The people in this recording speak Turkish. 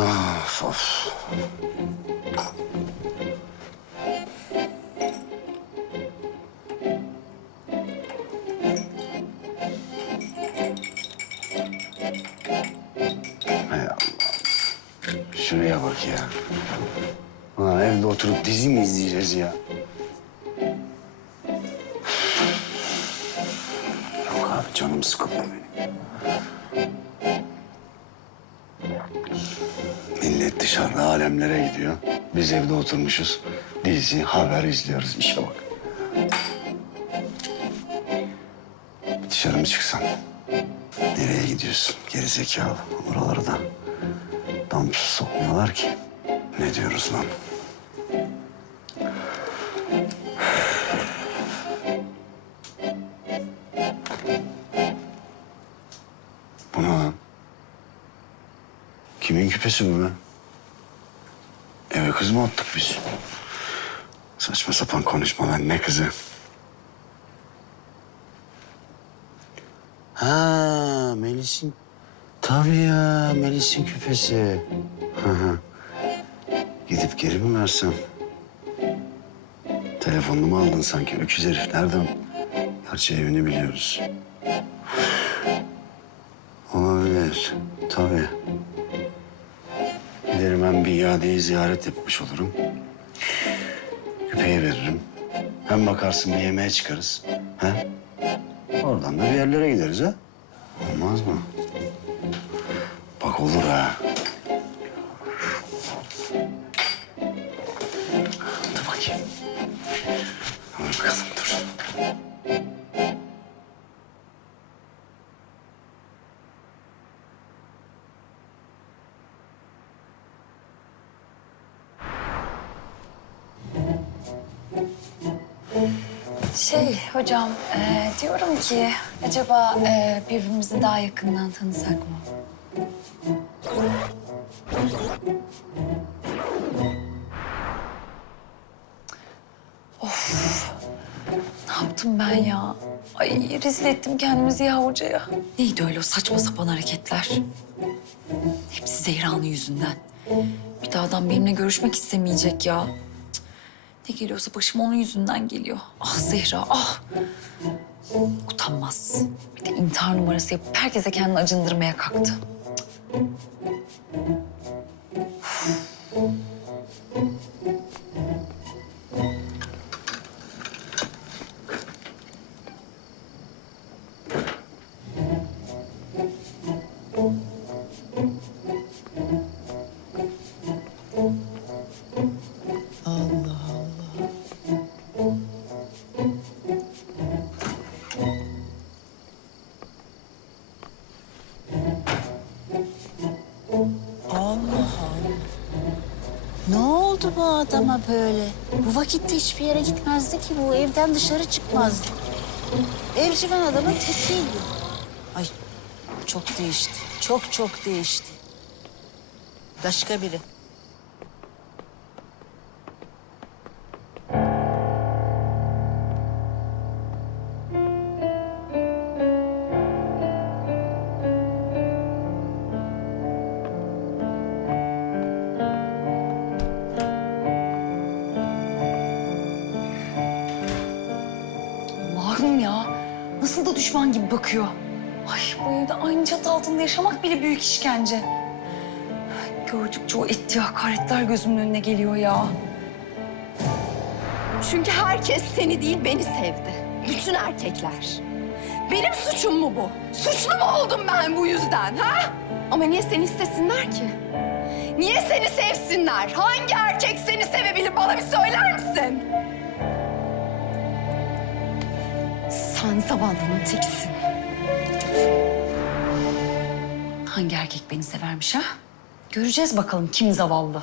Of of. Hay Allah. Şuraya bak ya. Ulan evde oturup dizi mi izleyeceğiz ya? Yok abi canım sıkılıyor benim. Millet dışarıda alemlere gidiyor. Biz evde oturmuşuz. Dizi, haber izliyoruz. İşe bak. Dışarı mı çıksan? Nereye gidiyorsun? Geri zekalı. Oraları da damp sokmuyorlar ki. Ne diyoruz lan? Bu ne lan? Kimin küpesi bu be? Kız mı attık biz? Saçma sapan konuşma lan ne kızı? Ha Melis'in. Tabii ya Melis'in küpesi. Hı hı. Gidip geri mi versem? Telefonumu aldın sanki öküz herif. Nereden? Gerçi evini biliyoruz. Olabilir. Tabii. Giderim ben bir iadeyi ziyaret yapmış olurum. Küpeyi veririm. Hem bakarsın bir yemeğe çıkarız. Ha? Oradan da bir yerlere gideriz ha. Olmaz mı? Bak olur ha. Dur bakayım. Hadi bakalım dur. Şey hocam, e, diyorum ki acaba e, birbirimizi daha yakından tanısak mı? Of, ne yaptım ben ya? Ay rezil ettim kendimizi ya hocaya. Neydi öyle o saçma sapan hareketler? Hepsi Zehra'nın yüzünden. Bir daha adam benimle görüşmek istemeyecek ya. Ne geliyorsa başıma onun yüzünden geliyor. Ah Zehra, ah! Utanmaz. Bir de intihar numarası yapıp herkese kendini acındırmaya kalktı. Oldu bu adama böyle? Bu vakitte hiçbir yere gitmezdi ki bu. Evden dışarı çıkmazdı. Evcimen adamın tekiydi. Ay çok değişti. Çok çok değişti. Başka biri. Allah'ım ya, nasıl da düşman gibi bakıyor. Ay bu evde aynı çatı altında yaşamak bile büyük işkence. Gördükçe o ettiği hakaretler gözümün önüne geliyor ya. Çünkü herkes seni değil beni sevdi. Bütün erkekler. Benim suçum mu bu? Suçlu mu oldum ben bu yüzden ha? Ama niye seni istesinler ki? Niye seni sevsinler? Hangi erkek seni sevebilir bana bir söyler misin? Sen zavallının tekisin. Hangi erkek beni severmiş ha? Göreceğiz bakalım kim zavallı.